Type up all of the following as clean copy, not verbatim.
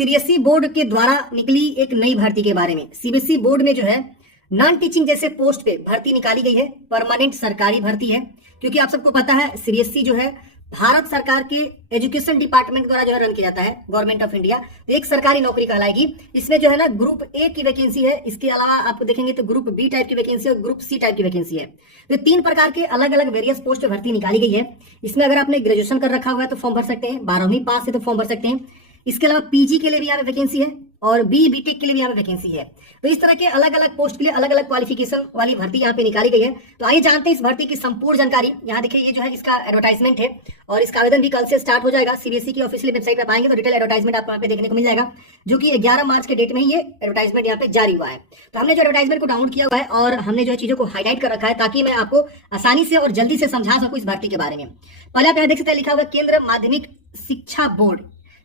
CBSE board के द्वारा निकली एक नई भर्ती के बारे में। सीबीएसई बोर्ड में जो है नॉन टीचिंग जैसे पोस्ट पे भर्ती निकाली गई है, परमानेंट सरकारी भर्ती है। क्योंकि आप सबको पता है सीबीएसई जो है भारत सरकार के एजुकेशन डिपार्टमेंट द्वारा जो है रन किया जाता है, गवर्नमेंट ऑफ इंडिया। तो एक सरकारी नौकरी कहलाएगी। इसमें जो है ना ग्रुप ए की वैकेंसी है, इसके अलावा आप देखेंगे तो ग्रुप बी टाइप की वैकेंसी और ग्रुप सी टाइप की वैकेंसी है। तो 3 प्रकार के अलग अलग वेरियस पोस्ट पे भर्ती निकाली गई है। इसमें अगर आपने ग्रेजुएशन कर रखा हुआ है तो फॉर्म भर सकते हैं, 12वीं पास है तो फॉर्म भर सकते हैं। इसके अलावा पीजी के लिए भी यहाँ पे वैकेंसी है और बीटेक के लिए भी यहाँ पे वैकेंसी है। तो इस तरह के अलग अलग पोस्ट के लिए अलग अलग क्वालिफिकेशन वाली भर्ती यहाँ पे निकाली गई है। तो आइए जानते हैं इस भर्ती की संपूर्ण जानकारी। यहाँ देखिए ये जो है इसका एडवर्टाइजमेंट है और इसका आवेदन भी कल से स्टार्ट हो जाएगा। सीबीएसई की ऑफिशियल वेबसाइट पर पाएंगे तो डिटेल एडवर्टाइजमेंट आपको यहाँ पे देखने को मिल जाएगा, जो कि 11 मार्च के डेट में ही ये एडवर्टाइजमेंट यहाँ पे जारी हुआ है। तो हमने जो एडवर्टाइजमेंट को डाउनलोड किया हुआ है और हमने जो है चीजों को हाईलाइट कर रखा है ताकि मैं आपको आसानी से और जल्दी से समझा सकूं इस भर्ती के बारे में। पहले आप यहाँ देख सकते हैं लिखा हुआ केंद्र माध्यमिक शिक्षा बोर्ड,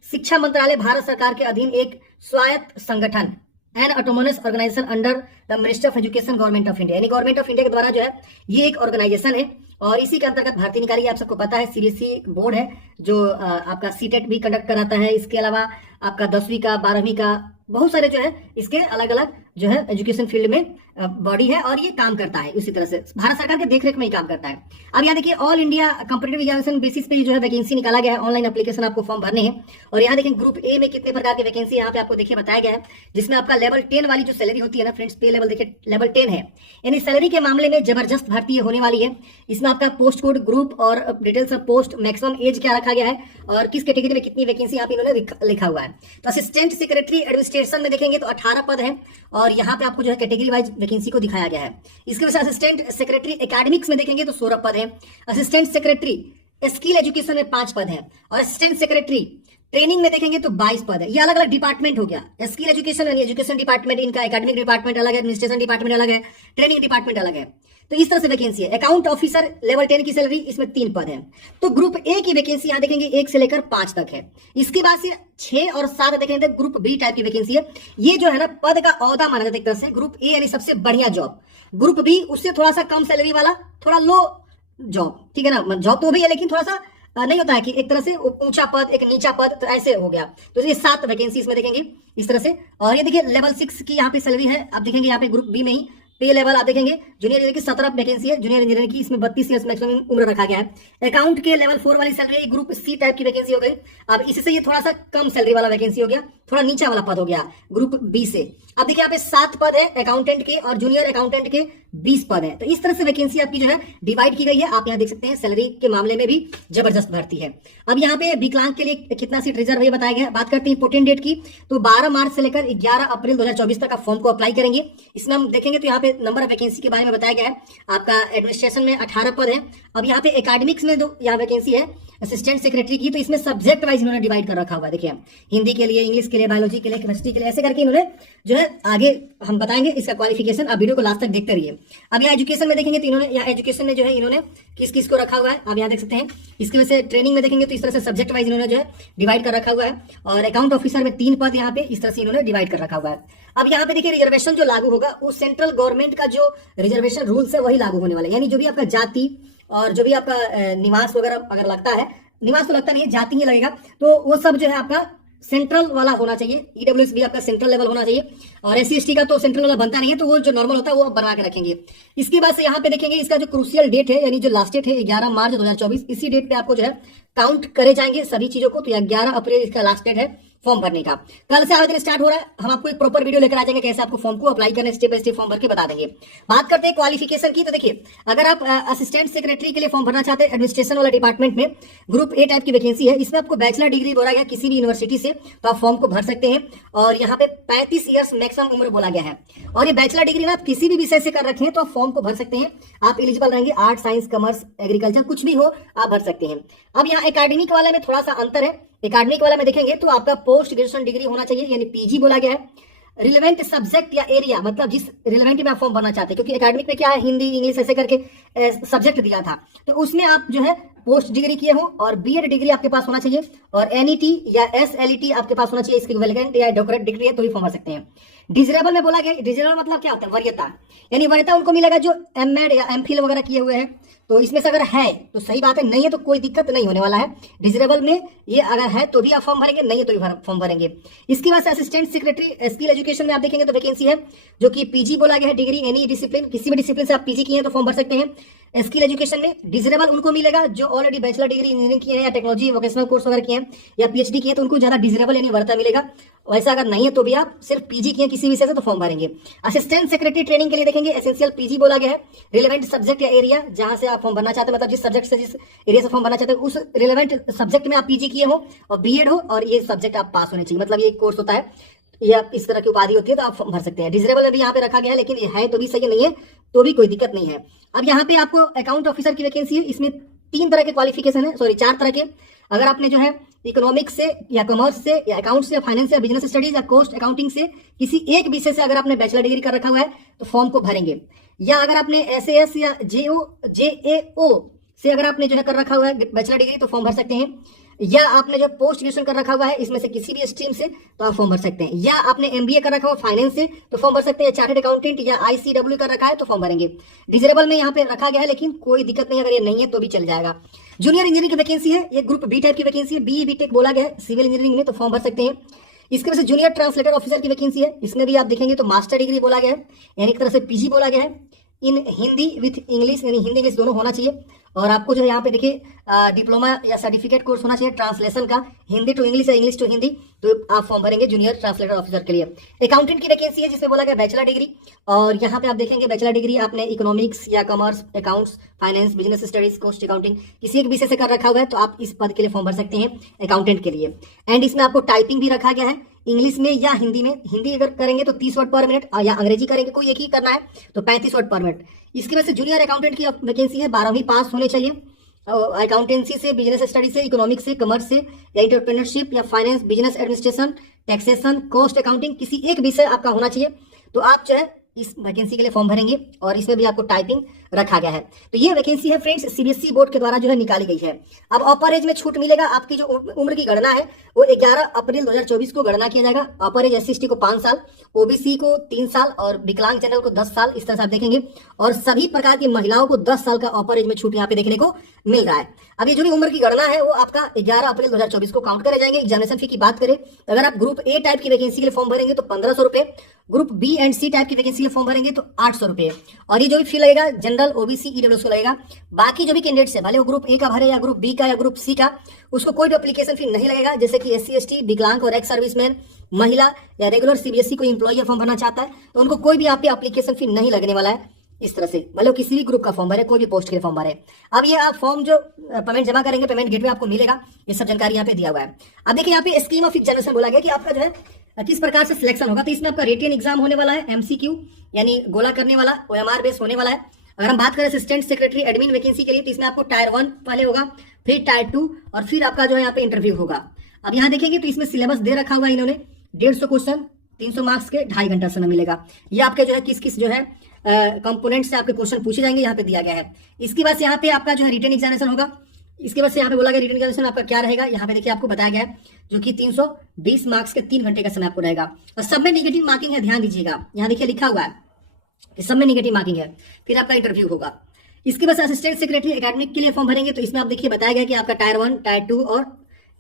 शिक्षा मंत्रालय भारत सरकार के अधीन एक स्वायत्त संगठन and autonomous organisation under the ministry of education government of India, यानी गवर्नमेंट ऑफ इंडिया के द्वारा जो है ये एक ऑर्गेनाइजेशन है और इसी के अंतर्गत भर्ती निकाली है। आप सबको पता है सीबीएसई बोर्ड है जो आपका सीटेट भी कंडक्ट कराता है। इसके अलावा आपका 10वीं का 12वीं का बहुत सारे जो है इसके अलग अलग जो है एजुकेशन फील्ड में बॉडी है और ये काम करता है। इसी तरह से भारत सरकार के देखरेख में ही काम करता है। अब यहाँ देखिए all India competitive examination basis पे जो है वैकेंसी निकाला गया है। ऑनलाइन एप्लीकेशन आपको फॉर्म भरने हैं और यहाँ देखिए ग्रुप ए में कितने प्रकार की वैकेंसी यहाँ पे आपको देखिए बताया गया है, जिसमें आपका लेवल 10 वाली जो सैलरी होती है ना फ्रेंड्स, पे लेवल देखिए लेवल 10 है, यानी सैलरी के मामले में जबरदस्त भर्ती होने वाली है। इसमें आपका पोस्ट कोड, ग्रुप और details of post, maximum age क्या रखा गया है और किस कैटेगरी में कितनी वैकेंसी यहाँ पे इन्होंने लिखा हुआ है। तो असिस्टेंट सेक्रेटरी एडमिनिस्ट्रेशन में देखेंगे तो 18 पद है और यहाँ पे आपको जो है कैटेगरी वाइज वैकेंसी को दिखाया गया है। इसके वजह से असिस्टेंट सेक्रेटरी एकेडमिक्स में देखेंगे तो 16 पद है। असिस्टेंट सेक्रेटरी स्किल एजुकेशन में 5 पद है और असिस्टेंट सेक्रेटरी ट्रेनिंग में देखेंगे तो 22 पद है। ये अलग अलग डिपार्टमेंट हो गया। स्किल एजुकेशन यानी एजुकेशन डिपार्टमेंट इनका, एकेडमिक डिपार्टमेंट अलग है, एडमिनिस्ट्रेशन डिपार्टमेंट अलग है, ट्रेनिंग डिपार्टमेंट अलग है। तो इस तरह से वैकेंसी है। अकाउंट ऑफिसर लेवल 10 की सैलरी, इसमें 3 पद है। तो ग्रुप ए की वैकेंसी यहाँ देखेंगे 1 से लेकर 5 तक है। इसके बाद से 6 और 7 देखेंगे ग्रुप बी टाइप की वैकेंसी है। ये जो है ना पद का ओहदा माना जाता है एक तरह से। ग्रुप ए यानी सबसे बढ़िया जॉब, ग्रुप बी उससे थोड़ा सा कम सैलरी वाला, थोड़ा लो जॉब, ठीक है ना। जॉब तो भी है लेकिन थोड़ा सा नहीं होता है कि एक तरह से ऊंचा पद एक नीचा पद, तो ऐसे हो गया। तो ये 7 वैकेंसी इसमें देखेंगे इस तरह से। और ये देखिए लेवल 6 की यहाँ पे सैलरी है। आप देखेंगे यहाँ पे ग्रुप बी में ही पे लेवल आप देखेंगे जूनियर इंजीनियर की 17 वैकेंसी है। जूनियर इंजीनियर की इसमें 32 ईयर्स मैक्सिमम उम्र रखा गया है। अकाउंट के लेवल 4 वाली सैलरी ग्रुप सी टाइप की वैकेंसी हो गई। अब इससे ये थोड़ा सा कम सैलरी वाला वैकेंसी हो गया, थोड़ा नीचा वाला पद हो गया ग्रुप बी से। अब देखिए यहाँ पे 7 पद है अकाउंटेंट के और जूनियर अकाउंटेंट के 20 पद है। तो इस तरह से वैकेंसी आपकी जो है डिवाइड की गई है। आप यहाँ देख सकते हैं सैलरी के मामले में भी जबरदस्त भर्ती है। अब यहाँ पे विकलांग के लिए कितना सीट रिजर्व है बताया गया है। बात करते हैं इंपोर्टेंट डेट की, तो 12 मार्च से लेकर 11 अप्रैल 2024 तक आप फॉर्म को अप्लाई करेंगे। इसमें हम देखेंगे तो यहाँ पे नंबर ऑफ वैकेंसी के बारे में बताया गया है। आपका एडमिनिस्ट्रेशन में 18 पद है। अब यहाँ पे एकेडमिक्स में जो यहाँ वैकेंसी है असिस्टेंट सेक्रेटरी की, तो इसमें सब्जेक्ट वाइज इन्होंने डिवाइड कर रखा हुआ है। देखिए हिंदी के लिए, इंग्लिश के लिए, बायोलॉजी के लिए, केमिस्ट्री के लिए, ऐसे करके इन्होंने जो है आगे हम बताएंगे इसका क्वालिफिकेशन। अब वीडियो को लास्ट तक देखते रहिए। अब यहाँ एजुकेशन में देखेंगे तो इन्होंने यहाँ एजुकेशन में जो है इन्होंने किस किस को रखा हुआ है आप यहाँ देख सकते हैं। इसकी वजह से ट्रेनिंग में देखेंगे तो इस तरह से सब्जेक्ट वाइज इन्होंने जो है डिवाइड कर रखा हुआ है। और अकाउंट ऑफिसर में 3 पद यहाँ पे इस तरह से इन्होंने डिवाइड कर रखा हुआ है। अब यहाँ पे देखिए रिजर्वेशन जो लागू होगा वो सेंट्रल गवर्नमेंट का जो रिजर्वेशन रूल्स है वही लागू होने वाला है। यानी जो भी आपका जाति और जो भी आपका निवास वगैरह अगर लगता है, निवास तो लगता नहीं है, जाति ही लगेगा, तो वो सब जो है आपका सेंट्रल वाला होना चाहिए। ईडब्ल्यूएस भी आपका सेंट्रल लेवल होना चाहिए और एससी एसटी का तो सेंट्रल वाला बनता नहीं है, तो वो जो नॉर्मल होता है वो बना के रखेंगे। इसके बाद से यहाँ पे देखेंगे इसका जो क्रूशियल डेट है यानी जो लास्ट डेट है 11 मार्च 2024, इसी डेट पे आपको जो है काउंट करे जाएंगे सभी चीजों को। तो 11 अप्रैल इसका लास्ट डेट है फॉर्म भरने का। कल से आवेदन स्टार्ट हो रहा है। हम आपको एक प्रॉपर वीडियो लेकर आ जाएंगे कैसे आपको फॉर्म को अप्लाई करना, स्टेप बाय स्टेप फॉर्म भर के बता देंगे। बात करते हैं क्वालिफिकेशन की, तो देखिए अगर आप असिस्टेंट सेक्रेटरी के लिए फॉर्म भरना चाहते हैं एडमिनिस्ट्रेशन वाला डिपार्टमेंट में, ग्रुप ए टाइप की वैकेंसी है। इसमें आपको बैचलर डिग्री बोला गया किसी भी यूनिवर्सिटी से, तो आप फॉर्म को भर सकते हैं। और यहाँ पे 35 ईयर्स मैक्सिमम उम्र बोला गया है। और ये बैचलर डिग्री ना आप किसी भी विषय से कर रखे हैं तो आप फॉर्म को भर सकते हैं। आप एलिजिबल रहेंगे, आर्ट, साइंस, कॉमर्स, एग्रीकल्चर कुछ भी हो आप भर सकते हैं। अब यहाँ एकेडमिक वाले में थोड़ा सा अंतर है। एकेडमिक वाला में देखेंगे तो आपका पोस्ट ग्रेजुएशन डिग्री होना चाहिए यानी पीजी बोला गया है। रिलेवेंट सब्जेक्ट या एरिया, मतलब जिस रिलेवेंट में आप फॉर्म भरना चाहते हैं, क्योंकि एकेडमिक में क्या है हिंदी, इंग्लिश ऐसे करके सब्जेक्ट दिया था, तो उसमें आप जो है पोस्ट डिग्री किए हो और बीएड डिग्री आपके पास होना चाहिए और एनईटी या एसएलईटी आपके पास होना चाहिए, इसके इक्विवेलेंट या डॉक्टरेट डिग्री है तो भी फॉर्म भर सकते हैं। डिजरेबल में बोला गया, डिजरेबल मतलब क्या होता है, वरीयता, यानी वरीयता उनको मिलेगा जो एमएड या एमफिल वगैरह किए हुए हैं। तो इसमें से अगर है तो सही बात है, नहीं है तो कोई दिक्कत नहीं होने वाला है। डिजरेबल में ये अगर है तो भी आप फॉर्म भरेंगे, नहीं है तो भी फॉर्म भरेंगे। इसके बाद असिस्टेंट सेक्रेटरी स्किल एजुकेशन में आप देखेंगे तो वैकेंसी है जो कि पीजी बोला गया है, डिग्री एनी डिसिप्लिन, किसी भी डिसिप्लिन से आप पीजी किए हैं तो फॉर्म भर सकते हैं। स्किल एजुकेशन में डिजरेबल उनको मिलेगा जो ऑलरेडी बैचलर डिग्री इंजीनियरिंग किए हैं या टेक्नोलॉजी वोकेशनल कोर्स वगैरह किए हैं या पीएचडी किए हैं तो उनको ज्यादा डिजरेबल यानी वरीयता मिलेगा। वैसा अगर नहीं है तो भी आप सिर्फ पीजी किए किसी विषय से तो फॉर्म भरेंगे। असिस्टेंट सेक्रेटरी ट्रेनिंग के लिए देखेंगे एसेंशियल पीजी बोला गया है, रिलेवेंट सब्जेक्ट या एरिया जहां से आप फॉर्म भरना चाहते हैं, मतलब जिस सब्जेक्ट से जिस एरिया से फॉर्म भरना चाहते हैं उस रिलेवेंट सब्जेक्ट में आप पीजी किए हो और बीएड हो और ये सब्जेक्ट आप पास होने चाहिए, मतलब ये कोर्स होता है या इस तरह की उपाधि होती है तो आप फॉर्म भर सकते हैं। डिजरेबल भी यहाँ पे रखा गया है, लेकिन ये है तो भी सही, नहीं है तो भी कोई दिक्कत नहीं है। अब यहाँ पे आपको अकाउंट ऑफिसर की वैकेंसी है, इसमें 3 तरह के क्वालिफिकेशन है, सॉरी 4 तरह के। अगर आपने जो है इकोनॉमिक्स से या कॉमर्स से या अकाउंट्स से, फाइनेंस या बिजनेस स्टडीज या कॉस्ट अकाउंटिंग से किसी एक विषय से अगर आपने बैचलर डिग्री कर रखा हुआ है तो फॉर्म को भरेंगे। या अगर आपने एसएएस या जेएओ से अगर आपने जो है कर रखा हुआ है बैचलर डिग्री तो फॉर्म भर सकते हैं। या आपने जो पोस्ट ग्रेजुएशन कर रखा हुआ है इसमें से किसी भी स्ट्रीम से तो आप फॉर्म भर सकते हैं। या आपने एमबीए कर रखा हुआ फाइनेंस से तो फॉर्म भर सकते हैं, चार्टर्ड अकाउंटेंट या आईसीडब्ल्यू कर रखा है तो फॉर्म भरेंगे। डिजरेबल में यहाँ पे रखा गया है, लेकिन कोई दिक्कत नहीं, अगर ये नहीं है तो भी चल जाएगा। जूनियर इंजीनियरिंग की वैकेंसी है, ये ग्रुप बी टाइप की वैकेंसी है, बीई बीटेक बोला गया है सिविल इंजीनियरिंग में तो फॉर्म भर सकते हैं। इसके वजह से जूनियर ट्रांसलेटर ऑफिसर की वैकेंसी है, इसमें भी आप देखेंगे तो मास्टर डिग्री बोला गया है, यानी एक तरह से पीजी बोला गया है इन हिंदी विथ इंग्लिश, यानी हिंदी इंग्लिश दोनों होना चाहिए। और आपको जो है यहाँ पे देखिए डिप्लोमा या सर्टिफिकेट कोर्स होना चाहिए ट्रांसलेशन का, हिंदी टू इंग्लिश या इंग्लिश टू हिंदी, तो आप फॉर्म भरेंगे जूनियर ट्रांसलेटर ऑफिसर के लिए। अकाउंटेंट की वैकेंसी है जिसमें बोला गया बैचलर डिग्री, और यहाँ पे आप देखेंगे बैचलर डिग्री आपने इकोनॉमिक्स या commerce, accounts, finance, business studies, cost accounting किसी एक विषय से कर रखा हुआ है तो आप इस पद के लिए फॉर्म भर सकते हैं अकाउंटेंट के लिए। एंड इसमें आपको टाइपिंग भी रखा गया है इंग्लिश में या हिंदी में। हिंदी अगर करेंगे तो 30 वर्ड पर मिनट या अंग्रेजी करेंगे कोई एक ही करना है तो 35 वर्ड पर मिनट। इसकी वजह से जूनियर अकाउंटेंट की वैकेंसी है, 12वीं पास होने चाहिए अकाउंटेंसी से, बिजनेस स्टडी से, इकोनॉमिक्स से, कॉमर्स से या इंटरप्रेन्योरशिप या finance, business administration, taxation, cost accounting किसी एक विषय आपका होना चाहिए तो आप जो है इस वैकेंसी के लिए फॉर्म भरेंगे। और इसमें भी आपको टाइपिंग रखा गया है। तो ये वैकेंसी है फ्रेंड्स सीबीएसई बोर्ड के द्वारा जो है निकाली गई है। अब अपर एज में छूट मिलेगा, आपकी जो उम्र की गणना है वो 11 अप्रैल 2024 को गणना किया जाएगा। अपर एज एससी को 5 साल, ओबीसी को 3 साल और विकलांग जनरल को 10 साल, इस तरह से आप देखेंगे। और सभी प्रकार की महिलाओं को 10 साल का अपर एज में छूट यहाँ पे देखने को मिल रहा है। अब ये जो भी उम्र की गणना है वो आपका 11 अप्रैल 2024 को काउंट करे जाएंगे। एग्जामिनेशन फी की बात करें तो अगर आप ग्रुप ए टाइप की वैकेंसी के लिए फॉर्म भरेंगे तो 1500 रुपए, group B and C type की वैकेंसी के लिए फॉर्म भरेंगे तो 800 रुपए। और ये जो भी फी लगेगा जनरल, ओबीसी, ईडब्ल्यूएस को लगेगा। बाकी जो भी कैंडिडेट्स है भले वो ग्रुप ए का भरे या ग्रुप बी का या ग्रुप सी का, उसको कोई भी एप्लीकेशन फी नहीं लगेगा। जैसे कि एससी एसटी, विकलांग और एक्स सर्विसमैन, महिला या रेगुलर सीबीएसई कोई इंप्लॉय फॉर्म भरना चाहता है तो उनको कोई भी आपके एप्लीकेशन फी नहीं लगने वाला है। इस तरह से मतलब किसी भी ग्रुप का फॉर्म भरे, कोई भी पोस्ट के लिए फॉर्म भरे। अब ये आप फॉर्म जो पेमेंट जमा करेंगे पेमेंट गेटवे आपको मिलेगा, ये सब जानकारी यहाँ पे दिया हुआ है। अब देखिए यहाँ पे स्कीम ऑफ एग्जामिनेशन बोला गया कि आपका जो है किस प्रकार से सिलेक्शन होगा। तो इसमें आपका रिटन एग्जाम होने वाला है, एमसीक्यू यानी गोला करने वाला, ओएमआर बेस होने वाला है। अगर हम बात करें असिस्टेंट सेक्रेटरी एडमिन वैकेंसी के लिए तो इसमें आपको टायर 1 पहले होगा, फिर टायर 2 और फिर आपका जो है यहाँ पे इंटरव्यू होगा। अब यहाँ देखेंगे तो इसमें सिलेबस दे रखा हुआ है इन्होंने, 150 क्वेश्चन, 300 मार्क्स के 2.5 घंटा समय मिलेगा। ये आपके जो है किस किस जो है कंपोनेंट से आपके क्वेश्चन पूछे जाएंगे यहाँ पे दिया गया है। इसके बाद से यहाँ पे आपका जो है रिटन एग्जामिनेशन होगा। इसके बाद से यहाँ पे बोला गया रिटन एग्जामिनेशन आपका क्या रहेगा, यहाँ पे देखिए आपको बताया गया है जो कि 320 मार्क्स के 3 घंटे का समय आपको रहेगा। और सब में नेगेटिव मार्किंग है, ध्यान दीजिएगा, यहाँ देखिए लिखा हुआ है कि सब में नेगेटिव मार्किंग है। फिर आपका इंटरव्यू होगा। इसके बाद असिस्टेंट सेक्रेटरी एकेडमिक के लिए फॉर्म भरेंगे तो इसमें आप देखिए बताया गया कि आपका टायर 1, टायर 2 और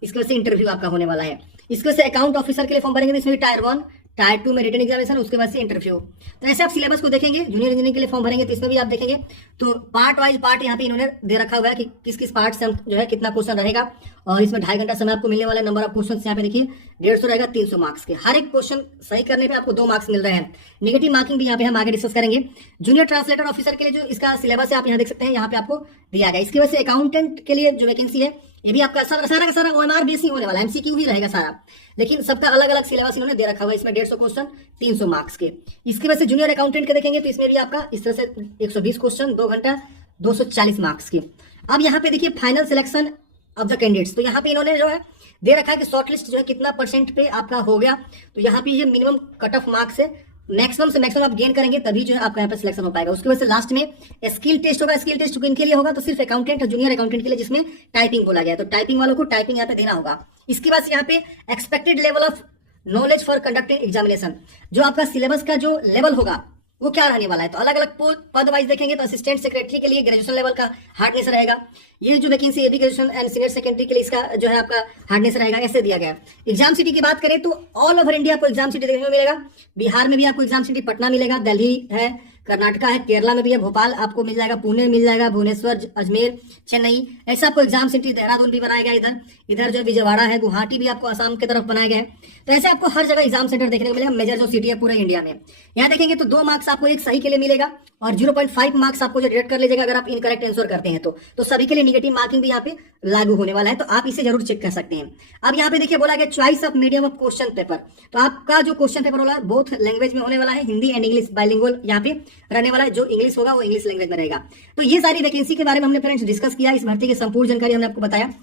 इसके वजह से इंटरव्यू आपका होने वाला है। इसके वजह से अकाउंट ऑफिसर के लिए फॉर्म भरेंगे तो इसमें टायर 1, टायर 2 में रिटन एग्जामिनेशन, उसके बाद से इंटरव्यू। तो ऐसे आप सिलेबस को देखेंगे। जूनियर इंजीनियरिंग के लिए फॉर्म भरेंगे तो इसमें भी आप देखेंगे तो पार्ट वाइज पार्ट यहाँ पे इन्होंने दे रखा हुआ है कि किस किस पार्ट से जो है कितना क्वेश्चन रहेगा। और इसमें 2.5 घंटा समय आपको मिलने वाला है। नंबर ऑफ क्वेश्चन यहाँ पे देखिए 150 रहेगा 300 मार्क्स के। हर एक क्वेश्चन सही करने पे आपको 2 मार्क्स मिल रहे हैं। नेगेटिव मार्किंग भी यहाँ पे हम आगे डिस्कस करेंगे। जूनियर ट्रांसलेटर ऑफिसर के लिए जो इसका सिलेबस है आप यहाँ देख सकते हैं, यहाँ पे आपको दिया गया। इसकी वजह से अकाउंटेंट के लिए जो वैकेंसी है ये भी आपका सारा का सारा ओएमआर बेस ही होने वाला है, एमसीक्यू ही रहेगा सारा, लेकिन सबका अलग अलग सिलेबस इन्होंने दे रखा हुआ है। इसमें 150 क्वेश्चन 300 मार्क्स के। इसकी वजह से जूनियर अकाउंटेंट के देखेंगे तो इसमें भी आपका इस तरह से 120 क्वेश्चन 2 घंटा 240 मार्क्स के। अब यहाँ पे देखिए final selection of the candidates, तो यहाँ पे इन्होंने जो है दे रखा है कि शॉर्ट लिस्ट जो है कितना % पे आपका हो गया। तो यहाँ पे ये मिनिमम कट ऑफ मार्क्स है मैक्सिमम से मैक्सिमम आप गेन करेंगे तभी जो है आपका यहाँ पे सिलेक्शन हो पाएगा। उसके वजह से लास्ट में स्किल टेस्ट होगा। स्किल टेस्ट किन लिए होगा? तो सिर्फ अकाउंटेंट और जूनियर अकाउंटेंट के लिए, जिसमें टाइपिंग बोला गया है। तो टाइपिंग वालों को टाइपिंग यहाँ पे देना होगा। इसके बाद यहाँ पे expected level of knowledge for conducting examination, जो आपका सिलेबस का जो लेवल होगा वो क्या रहने वाला है। तो अलग अलग पद वाइज देखेंगे तो असिस्टेंट सेक्रेटरी के लिए ग्रेजुएशन लेवल का हार्डनेस रहेगा। ये जो vacancy A B graduation and senior secondary के लिए इसका जो है आपका हार्डनेस रहेगा, ऐसे दिया गया है। एग्जाम सिटी की बात करें तो ऑल ओवर इंडिया आपको एग्जाम सिटी देखने को मिलेगा। बिहार में भी आपको एग्जाम सिटी पटना मिलेगा, दिल्ली है, कर्नाटका है, केरला में भी है, भोपाल आपको मिल जाएगा, पुणे मिल जाएगा, भुवनेश्वर, अजमेर, चेन्नई, ऐसा आपको एग्जाम सिटी, देहरादून भी बनाया गया। इधर जो विजयवाड़ा है, गुवाहाटी भी आपको आसाम की तरफ बनाया गया है। तो ऐसे आपको हर जगह एग्जाम सेंटर देखने को मिलेगा, मेजर जो सिटी है पूरे इंडिया में। यहाँ देखेंगे तो 2 मार्क्स आपको एक सही के लिए मिलेगा और 0.5 मार्क्स आपको जो डिडक्ट कर लीजिएगा अगर आप इनकरेक्ट आंसर करते हैं तो सभी के लिए निगेटिव मार्किंग भी यहाँ पे लागू होने वाला है। तो आप इसे जरूर चेक कर सकते हैं। अब यहाँ पे देखिए बोला गया choice of medium of question paper. तो आपका जो क्वेश्चन पेपर वाला बोथ लैंग्वेज में होने वाला है, हिंदी एंड इंग्लिश बाइलिंगुअल यहाँ पे रहने वाला है। जो इंग्लिश होगा वो इंग्लिश लैंग्वेज में रहेगा। तो ये सारी वैकेंसी के बारे में हमने फ्रेंड्स डिस्कस किया। इस भर्ती की संपूर्ण जानकारी हमने आपको बताया।